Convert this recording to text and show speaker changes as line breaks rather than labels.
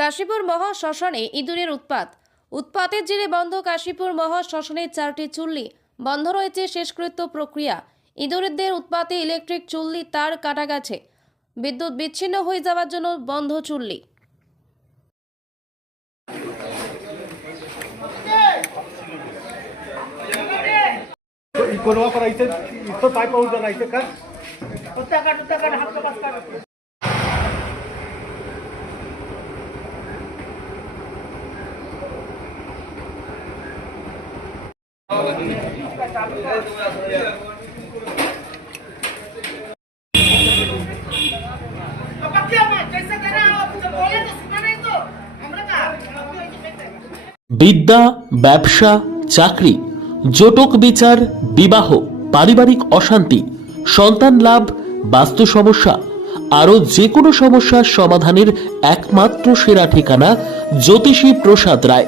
কাশীপুর মহা শ্মশানে ইঁদুরের উৎপাত উৎপাতের জেরে বন্ধ কাশীপুর মহা শ্মশানের চারটি চুল্লি বন্ধ রয়েছে শেষকৃত্য প্রক্রিয়া ইঁদুরদের উৎপাতে ইলেকট্রিক চুল্লি তার কাটা গেছে বিদ্যুৎ বিচ্ছিন্ন হয়ে যাওয়ার জন্য বন্ধ চুল্লি
इकोनॉमा पर ऐसे इथं पाय पाऊस झाला इथे का
पापा क्या मैं कैसे
বিদ্যা, ব্যবসা, চাকরি, জটক বিচার, বিবাহ, পারিবারিক অশান্তি, সন্তান লাভ, বাস্তু সমস্যা, আরও যে কোনো সমস্যার সমাধানের একমাত্র সেরা ঠিকানা জ্যোতিষী প্রসাদ রায়।